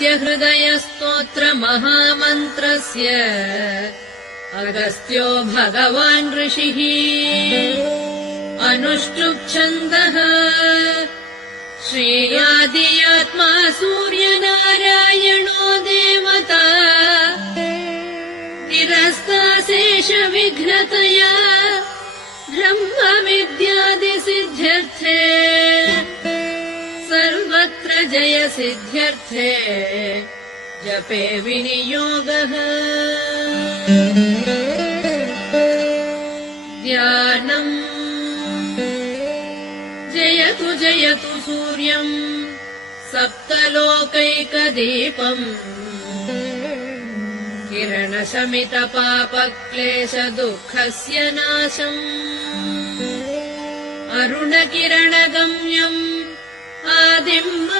अगस्त्यहृदयस्तोत्रमहामन्त्रस्य अगस्त्यो भगवान् ऋषिः अनुष्टुप्छन्दः श्रेयादियात्मा सूर्यनारायणो देवता निरस्ताशेषविघ्नतया ब्रह्मविद्यादिसिद्ध्यर्थे सर्वत्र जयसिद्ध्यर्थे जपे विनियोगः ध्यानम् जयतु जयतु सूर्यम् सप्तलोकैकदीपम् किरणशमितपापक्लेशदुःखस्य नाशम् अरुणकिरणगम्यम् आदिम्